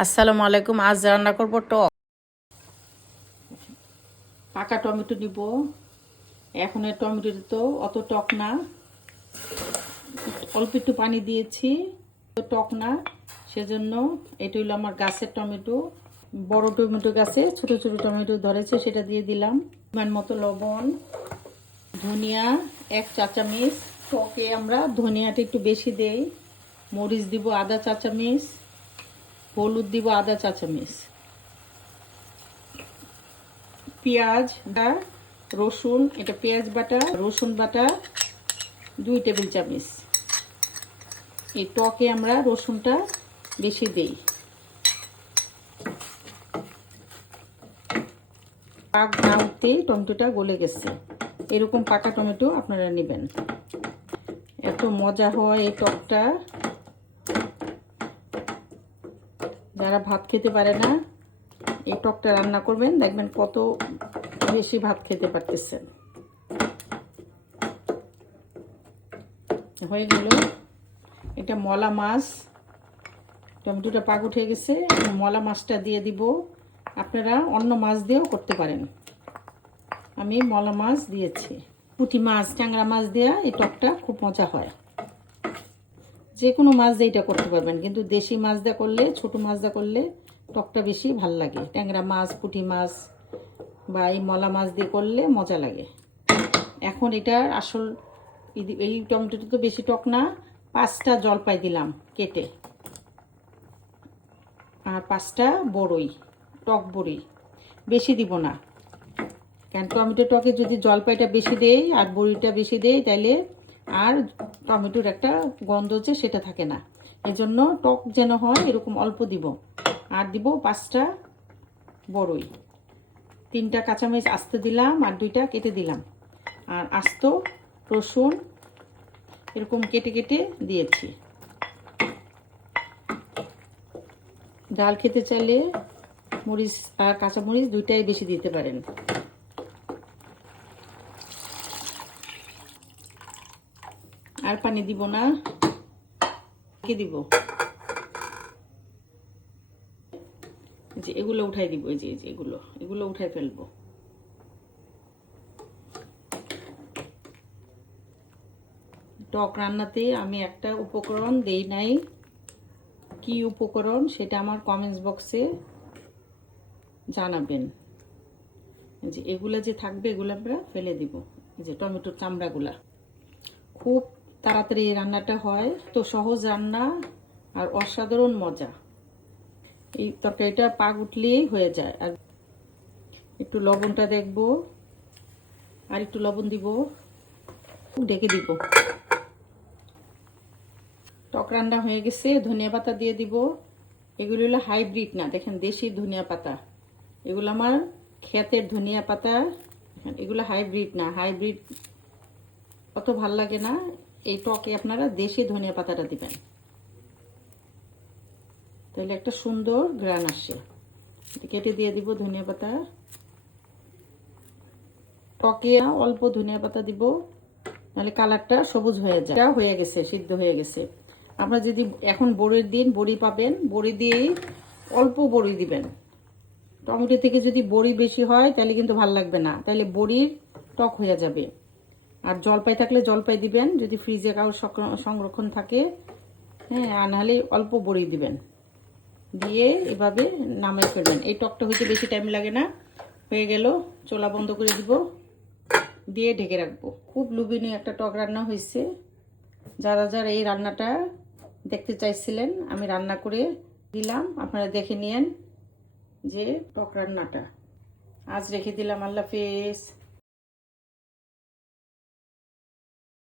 আসসালামু আলাইকুম। আজ রান্না করব টক। পাকা টমেটো নিব। এখন এই টমেটোতে তো অত টক না, অল্প একটু পানি দিয়েছি, টক না, সেজন্য এটা হলো আমার গাছের টমেটো। বড় টমেটো গাছে ছোট ছোট টমেটো ধরেছে, সেটা দিয়ে দিলাম। পরিমাণ মতো লবণ, ধনিয়া 1 চা চামচ। টকে আমরা ধনিয়াটা একটু বেশি দেই। মরিচ দিব আধা চা চামচ, হলুদ দিব আধা চা চামচ, পেঁয়াজ বা রসুন, এটা পেঁয়াজ বাটা রসুন বাটা 2 টেবিল চামচ। এই টকে আমরা রসুনটা বেশি দেই। পাক না উঠতে টমেটোটা গলে গেছে, এরকম পাকা টমেটো আপনারা নেবেন। এত মজা হয় এই টকটা, যারা ভাত খেতে পারে না এই টকটা রান্না করবেন, দেখবেন কত বেশি ভাত খেতে পারতেছেন। হয়ে গেল। এটা মলা মাছ, টমেটোটা পাক উঠে গেছে। মলা মাছটা দিয়ে দিব। আপনারা অন্য মাছ দিয়েও করতে পারেন, আমি মলা মাছ দিয়েছি। পুঁটি মাছ, ট্যাংরা মাছ দেওয়া এই টকটা খুব মজা হয়। যে কোনো মাছ দিয়ে এটা করতে পারবেন, কিন্তু দেশি মাছ দিয়ে করলে, ছোট মাছ দিয়ে করলে টকটা বেশি ভাল লাগে। ট্যাংরা মাছ, পুঁটি মাছ বা এই মলা মাছ দিয়ে করলে মজা লাগে। এখন এটার আসল, এই টমেটোটা তো বেশি টক না, 5টা জলপাই দিলাম কেটে, আর 5টা বড়ই, টক বড়ি। বেশি দিব না, কারণ টমেটো টকে যদি জলপাইটা বেশি দেই আর বড়িটা বেশি দেই, তাইলে আর টমেটোর একটা গন্ধ হচ্ছে সেটা থাকে না। এই জন্য টক যেন হয় এরকম অল্প দিব। আর দিব 5টা বড়ই, 3টা কাঁচামরিচ আস্তে দিলাম, আর 2টা কেটে দিলাম, আর আস্ত রসুন এরকম কেটে কেটে দিয়েছি। ডাল খেতে চাইলে মরিচ আর কাঁচামরিচ 2টাই বেশি দিতে পারেন। আর পানি দিব না, কি দিব, যে এগুলো উঠাই দিব, এই যে এগুলো উঠাই ফেলবো। টক রান্নাতে আমি একটা উপকরণ দেই নাই, কি উপকরণ সেটা আমার কমেন্টস বক্সে জানাবেন। যে এগুলা যে থাকবে এগুলো আমরা ফেলে দিব। এই যে টমেটোর চামড়াগুলা। খুব তাড়াতাড়ি রান্নাটা হয়, তো সহজ রান্না আর অসাধারণ মজা। এই তরকারিটা পাক উঠলেই হয়ে যায়। আর একটু লবণটা দেখব, আর একটু লবণ দিব, ঢেকে দিব। টক রান্না হয়ে গেছে। ধনিয়া পাতা দিয়ে দিব। এগুলো হলো হাইব্রিড না, দেখেন দেশি ধনিয়া পাতা। এগুলো আমার ক্ষেতের ধনিয়া পাতা, এগুলো হাইব্রিড না। হাইব্রিড অত ভাল লাগে না। এই টকে আপনারা দেশি ধনিয়া পাতাটা দিবেন, তাহলে একটা সুন্দর ঘ্রাণ আসে। কেটে দিয়ে দিব ধনিয়া পাতা। টকে অল্প ধনিয়া পাতা দিব, নাহলে কালারটা সবুজ হয়ে যায়। এটা হয়ে গেছে, সিদ্ধ হয়ে গেছে। আপনারা যদি এখন বড়ির দিন, বড়ি পাবেন, বড়ি দিয়েই অল্প বড়ি দিবেন। টমেটো থেকে যদি বড়ি বেশি হয় তাহলে কিন্তু ভাল লাগবে না, তাহলে বড়ির টক হয়ে যাবে। আর জলপাই থাকলে জলপাই দিবেন, যদি ফ্রিজে কারোর সংরক্ষণ থাকে। হ্যাঁ, আর নাহলে অল্প বড়ি দিবেন, দিয়ে এভাবে নামাই ফেলবেন। এই টকটা হইতে বেশি টাইম লাগে না। হয়ে গেল, চুলা বন্ধ করে দিব, দিয়ে ঢেকে রাখবো। খুব লোভনীয় একটা টক রান্না হয়েছে। যারা যারা এই রান্নাটা দেখতে চাইছিলেন, আমি রান্না করে দিলাম। আপনারা দেখে নিয়েন যে টক রান্নাটা। আজ রেখে দিলাম। আল্লাহ হাফেজ।